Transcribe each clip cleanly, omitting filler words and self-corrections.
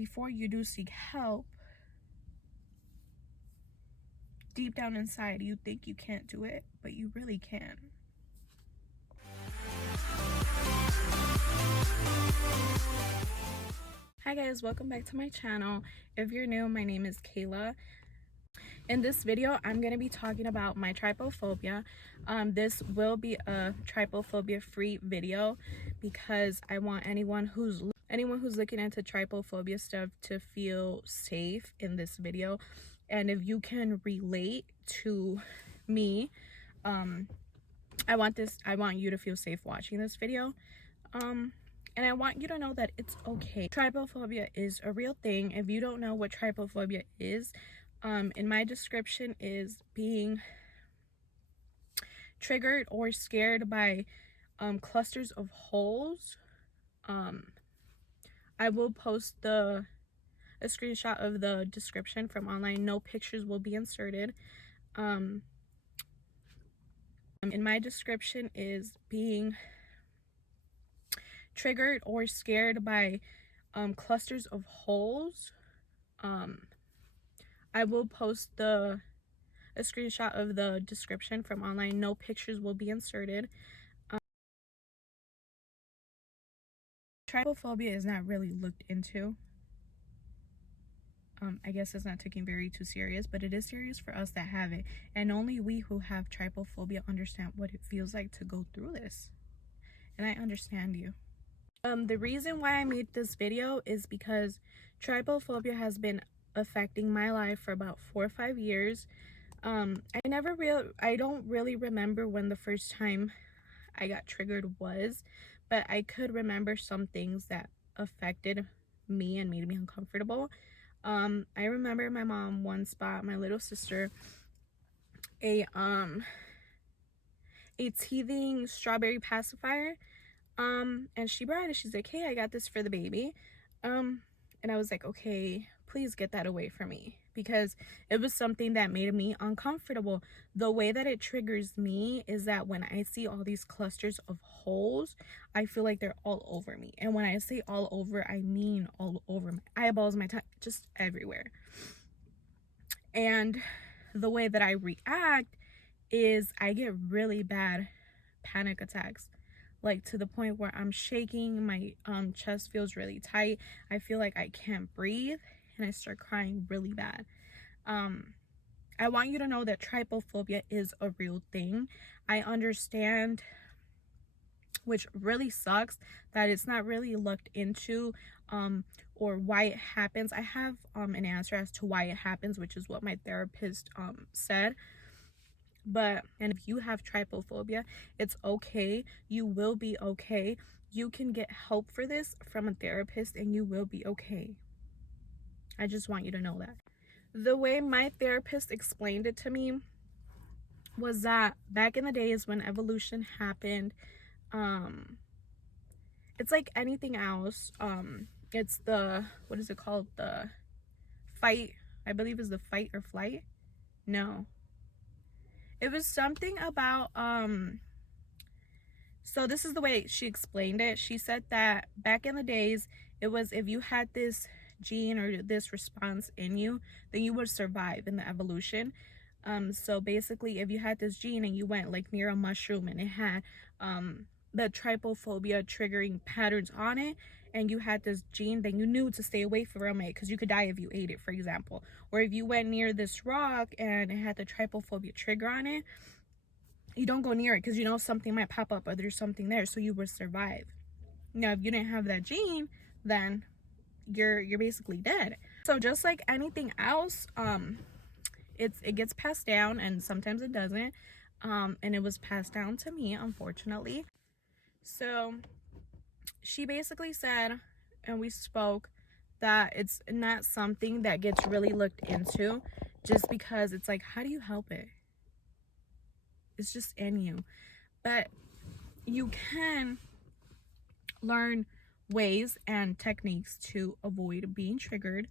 before you do seek help, deep down inside you think you can't do it, but you really can. Hi guys, welcome back to my channel. If you're new, my name is Kayla. In this video, I'm going to be talking about my trypophobia. This will be a trypophobia free video because I want anyone who's looking into trypophobia stuff to feel safe in this video. And if you can relate to me, I want you to feel safe watching this video. And I want you to know that it's okay. Trypophobia is a real thing. If you don't know what trypophobia is, in my description is being triggered or scared by clusters of holes. I will post a screenshot of the description from online. No pictures will be inserted. In my description is being triggered or scared by clusters of holes. I will post a screenshot of the description from online. No pictures will be inserted. Trypophobia is not really looked into. I guess it's not taken very too serious, but it is serious for us that have it. And only we who have trypophobia understand what it feels like to go through this. And I understand you. The reason why I made this video is because trypophobia has been affecting my life for about 4 or 5 years. I don't really remember when the first time I got triggered was, but I could remember some things that affected me and made me uncomfortable. I remember my mom once bought my little sister a teething strawberry pacifier. And she brought it. She's like, hey, I got this for the baby. And I was like, okay, please get that away from me, because it was something that made me uncomfortable. The way that it triggers me is that when I see all these clusters of holes, I feel like they're all over me. And when I say all over, I mean all over my eyeballs, my tongue, just everywhere. And the way that I react is I get really bad panic attacks. Like to the point where I'm shaking, my chest feels really tight, I feel like I can't breathe, and I start crying really bad. I want you to know that trypophobia is a real thing. I understand, which really sucks, that it's not really looked into or why it happens. I have an answer as to why it happens, which is what my therapist said. And if you have trypophobia, it's okay. You will be okay. You can get help for this from a therapist and you will be okay. I just want you to know that. The way my therapist explained it to me was that back in the days when evolution happened, it's like anything else. It's the, what is it called? The fight, I believe is the fight or flight. No. It was something about, so this is the way she explained it. She said that back in the days, it was if you had this gene or this response in you, then you would survive in the evolution. So basically, if you had this gene and you went like near a mushroom and it had the trypophobia triggering patterns on it, and you had this gene, then you knew to stay away from it because you could die if you ate it, for example. Or if you went near this rock and it had the trypophobia trigger on it, you don't go near it because you know something might pop up or there's something there, so you would survive. Now, if you didn't have that gene, then you're basically dead. So just like anything else, it gets passed down, and sometimes it doesn't. And it was passed down to me, unfortunately. So she basically said, and we spoke, that it's not something that gets really looked into, just because it's like, how do you help it? It's just in you. But you can learn ways and techniques to avoid being triggered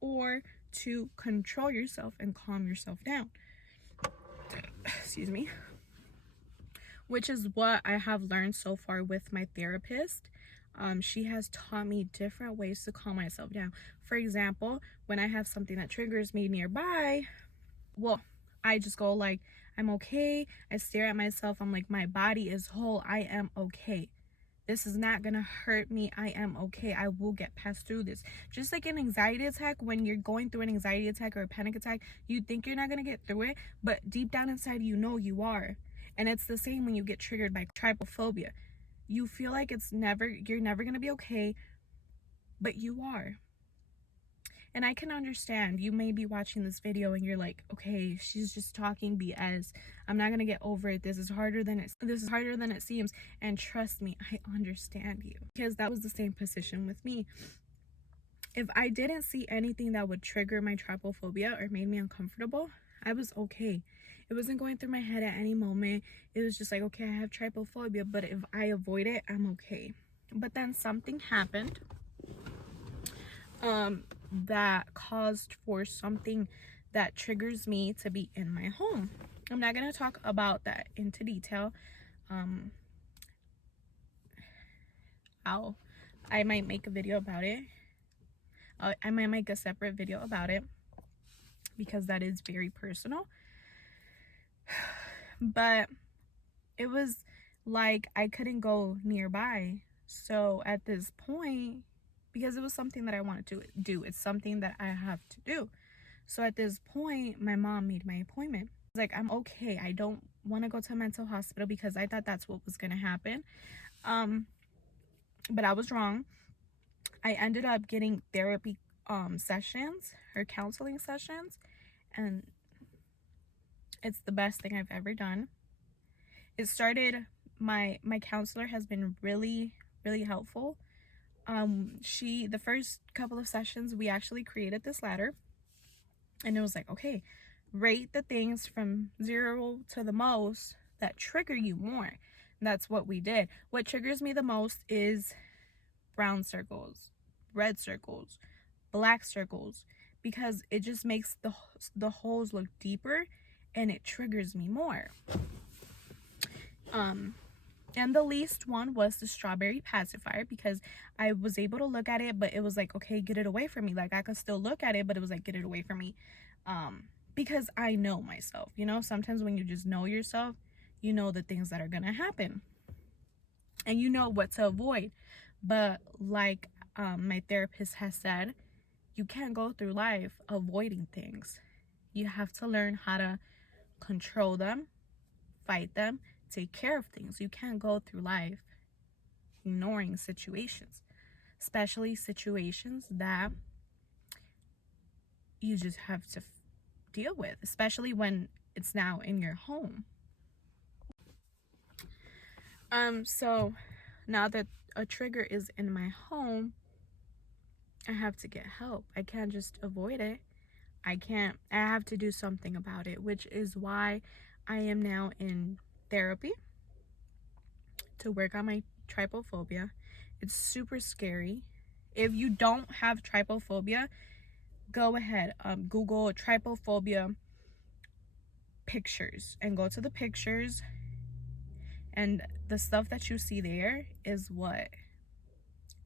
or to control yourself and calm yourself down. Excuse me. Which is what I have learned so far with my therapist. She has taught me different ways to calm myself down. For example, when I have something that triggers me nearby, well, I just go like, I'm okay. I stare at myself. I'm like, my body is whole. I am okay. This is not gonna hurt me. I am okay. I will get past through this. Just like an anxiety attack, when you're going through an anxiety attack or a panic attack, you think you're not gonna get through it, but deep down inside, you know you are. And it's the same when you get triggered by trypophobia. You feel like you're never gonna be okay, but you are. And I can understand, you may be watching this video and you're like, okay, she's just talking BS. I'm not gonna get over it. This is harder than it seems. And trust me, I understand you, because that was the same position with me. If I didn't see anything that would trigger my trypophobia or made me uncomfortable, I was okay. It wasn't going through my head at any moment. It was just like, okay, I have trypophobia, but if I avoid it, I'm okay. But then something happened that caused for something that triggers me to be in my home. I'm not going to talk about that into detail. I might make a video about it. I might make a separate video about it, because that is very personal. But it was like I couldn't go nearby. So at this point, because it was something that I wanted to do, it's something that I have to do. So at this point, my mom made my appointment. I was like, I'm okay. I don't want to go to a mental hospital, because I thought that's what was going to happen. But I was wrong. I ended up getting therapy sessions, or counseling sessions, and it's the best thing I've ever done. It started, my counselor has been really, really helpful. The first couple of sessions, we actually created this ladder, and it was like, okay, rate the things from 0 to the most that trigger you more. And that's what we did. What triggers me the most is brown circles, red circles, black circles, because it just makes the holes look deeper, and it triggers me more. And the least one was the strawberry pacifier, because I was able to look at it, but it was like, okay, get it away from me. Like, I could still look at it, but it was like, get it away from me. Because I know myself, sometimes when you just know yourself, you know the things that are gonna happen, and you know what to avoid. But like my therapist has said, you can't go through life avoiding things. You have to learn how to control them, fight them, take care of things. You can't go through life ignoring situations, especially situations that you just have to deal with, especially when it's now in your home. So now that a trigger is in my home, I have to get help. I can't just avoid it. I have to do something about it, which is why I am now in therapy to work on my trypophobia. It's super scary. If you don't have trypophobia, go ahead, Google trypophobia pictures and go to the pictures, and the stuff that you see there is what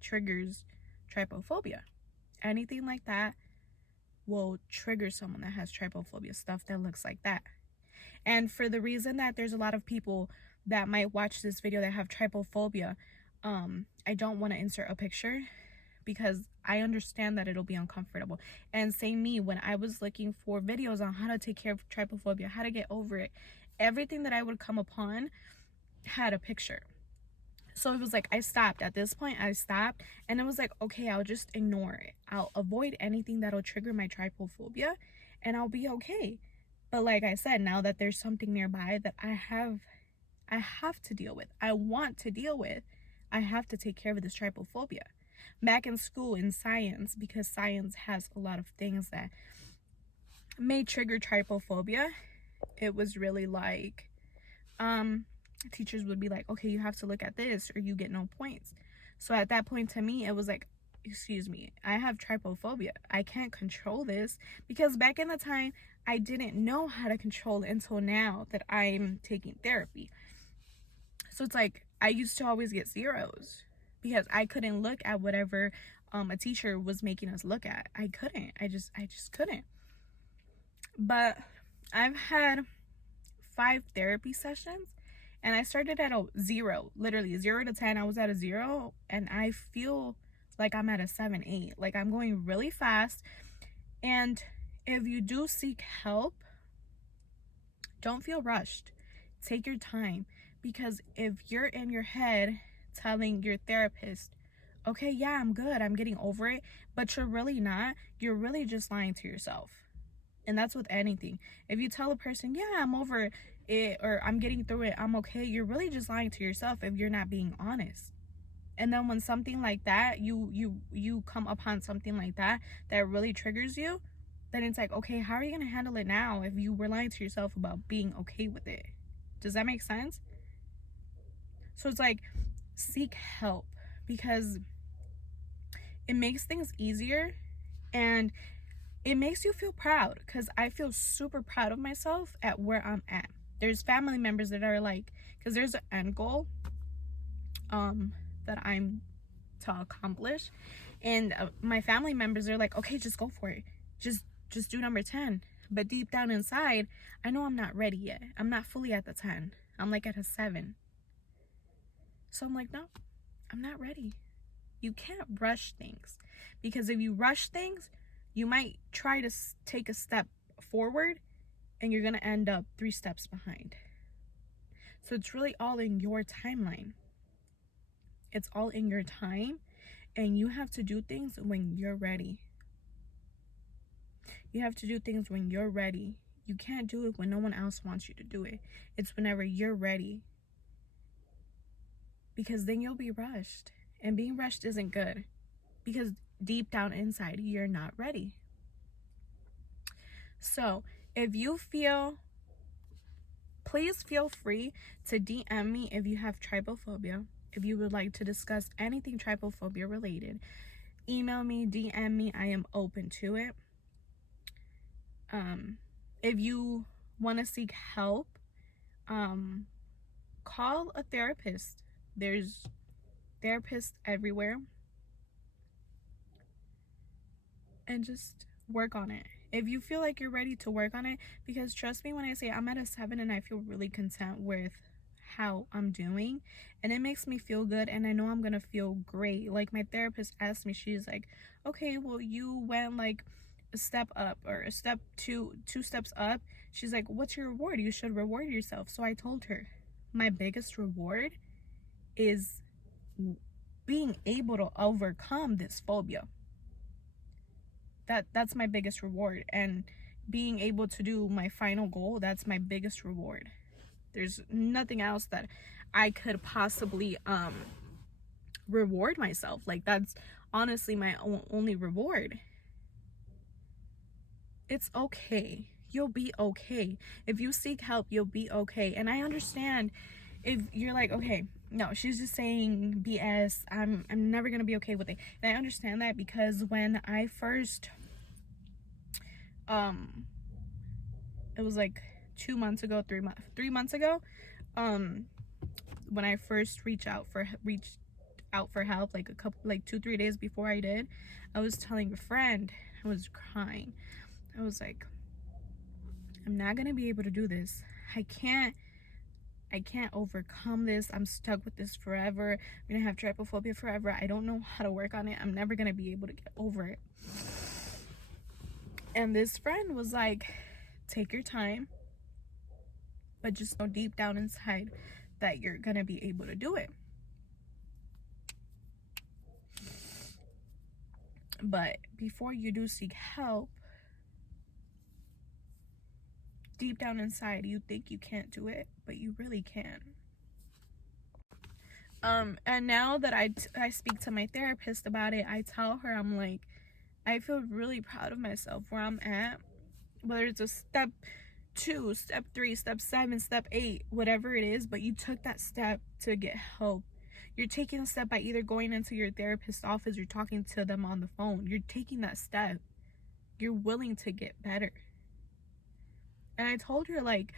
triggers trypophobia. Anything like that will trigger someone that has trypophobia, stuff that looks like that. And for the reason that there's a lot of people that might watch this video that have trypophobia, I don't want to insert a picture, because I understand that it'll be uncomfortable. And same me, when I was looking for videos on how to take care of trypophobia, how to get over it, everything that I would come upon had a picture. So it was like, I stopped. At this point, I stopped, and it was like, okay, I'll just ignore it. I'll avoid anything that'll trigger my trypophobia, and I'll be okay. But like I said, now that there's something nearby that I have to deal with, I want to deal with, I have to take care of this trypophobia. Back in school, in science, because science has a lot of things that may trigger trypophobia, it was really like, teachers would be like, okay, you have to look at this or you get no points. So at that point, to me, it was like, excuse me, I have trypophobia. I can't control this, because back in the time, I didn't know how to control it until now that I'm taking therapy. So it's like, I used to always get zeros because I couldn't look at whatever a teacher was making us look at. I couldn't. I just couldn't. But I've had 5 therapy sessions, and I started at a 0, literally 0 to 10. I was at a 0, and I feel like I'm at a 7, 8. Like, I'm going really fast. And if you do seek help, don't feel rushed. Take your time, because if you're in your head telling your therapist, okay, yeah, I'm good, I'm getting over it, but you're really not, you're really just lying to yourself. And that's with anything. If you tell a person, yeah, I'm over it, or I'm getting through it, I'm okay, you're really just lying to yourself if you're not being honest. And then when something like that, you come upon something like that really triggers you, then it's like, okay, how are you going to handle it now if you were lying to yourself about being okay with it? Does that make sense? So it's like, seek help, because it makes things easier, and it makes you feel proud, because I feel super proud of myself at where I'm at. There's family members that are like, because there's an end goal that I'm to accomplish, and my family members are like, okay, just go for it, just do number 10. But deep down inside, I know I'm not ready yet. I'm not fully at the 10. I'm like at a 7. So I'm like, no, I'm not ready. You can't rush things, because if you rush things, you might try to take a step forward and you're going to end up 3 steps behind. So it's really all in your timeline. It's all in your time, and you have to do things when you're ready. You have to do things when you're ready. You can't do it when no one else wants you to do it. It's whenever you're ready, because then you'll be rushed, and being rushed isn't good, because deep down inside, you're not ready. So if you feel, please feel free to DM me if you have trypophobia. If you would like to discuss anything trypophobia related, email me, DM me. I am open to it. If you want to seek help, call a therapist. There's therapists everywhere, and just work on it. If you feel like you're ready to work on it, because trust me when I say I'm at a 7 and I feel really content with how I'm doing, and it makes me feel good, and I know I'm gonna feel great. Like, my therapist asked me, she's like, okay, well, you went like a step up, or a step two steps up. She's like, what's your reward? You should reward yourself. So I told her, my biggest reward is being able to overcome this phobia. That's my biggest reward, and being able to do my final goal, that's my biggest reward. There's nothing else that I could possibly reward myself. Like, that's honestly my only reward. It's okay. You'll be okay. If you seek help, you'll be okay. And I understand if you're like, okay, no, she's just saying BS. I'm never gonna be okay with it. And I understand that, because when I first it was like 2 months ago, 3 months ago, when I first reached out for help, like 2-3 days before I did, I was telling a friend, I was crying. I was like, I'm not gonna be able to do this. I can't overcome this. I'm stuck with this forever. I'm gonna have trypophobia forever. I don't know how to work on it. I'm never gonna be able to get over it. And this friend was like, take your time, but just know deep down inside that you're gonna be able to do it. But before you do seek help, deep down inside, you think you can't do it, but you really can. And now that I speak to my therapist about it, I tell her, I'm like, I feel really proud of myself where I'm at, whether it's a step 2, step 3, step 7, step 8, whatever it is, but you took that step to get help. You're taking a step by either going into your therapist's office or talking to them on the phone. You're taking that step. You're willing to get better. And I told her, like,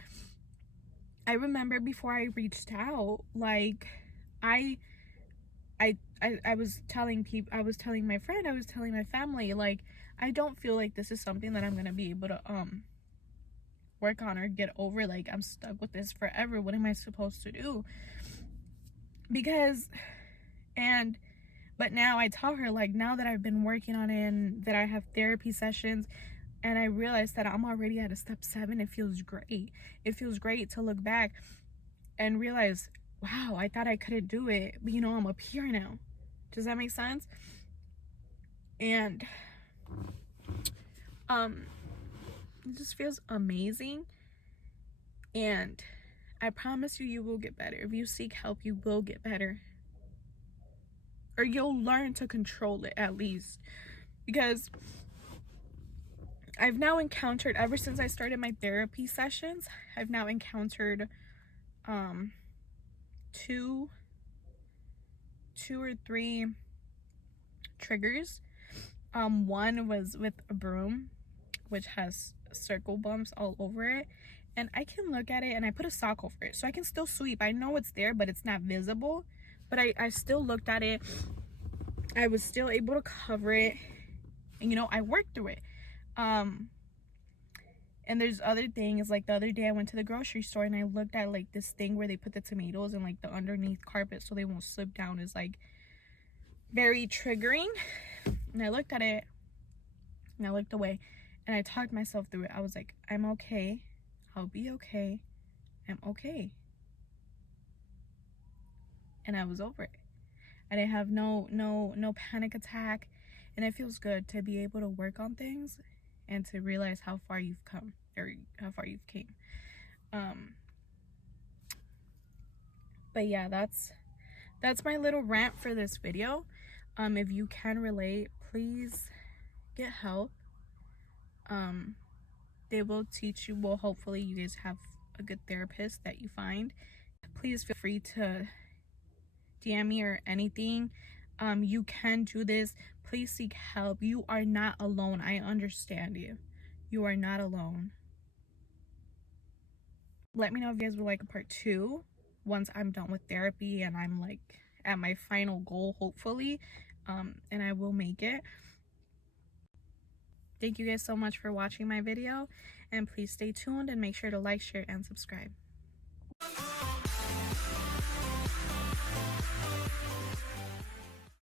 I remember before I reached out, like, I I was telling people, I was telling my friend, I was telling my family, like, I don't feel like this is something that I'm gonna be able to work on or get over. Like, I'm stuck with this forever. What am I supposed to do? Because, and but now I tell her, like, now that I've been working on it and that I have therapy sessions, and I realized that I'm already at a step 7, it feels great. It feels great to look back and realize, wow, I thought I couldn't do it, but you know, I'm up here now. Does that make sense? And it just feels amazing. And I promise you, you will get better. If you seek help, you will get better. Or you'll learn to control it, at least. Because I've now encountered, ever since I started my therapy sessions, I've now encountered two or three triggers. One was with a broom, which has circle bumps all over it, and I can look at it, and I put a sock over it so I can still sweep. I know it's there, but it's not visible. But I still looked at it. I was still able to cover it, and you know, I worked through it. And there's other things, like the other day I went to the grocery store and I looked at like this thing where they put the tomatoes in like the underneath carpet so they won't slip down. Is like very triggering. And I looked at it and I looked away and I talked myself through it. I was like, I'm okay. I'll be okay. I'm okay. And I was over it. I didn't have no panic attack. And it feels good to be able to work on things and to realize how far you've come, or how far you've came. But yeah, that's my little rant for this video. If you can relate, please get help. They will teach you, well, hopefully you guys have a good therapist that you find. Please feel free to DM me or anything. You can do this. Please seek help. You are not alone. I understand you. You are not alone. Let me know if you guys would like a part 2 once I'm done with therapy and I'm like at my final goal, hopefully. And I will make it. Thank you guys so much for watching my video, and please stay tuned and make sure to like, share, and subscribe.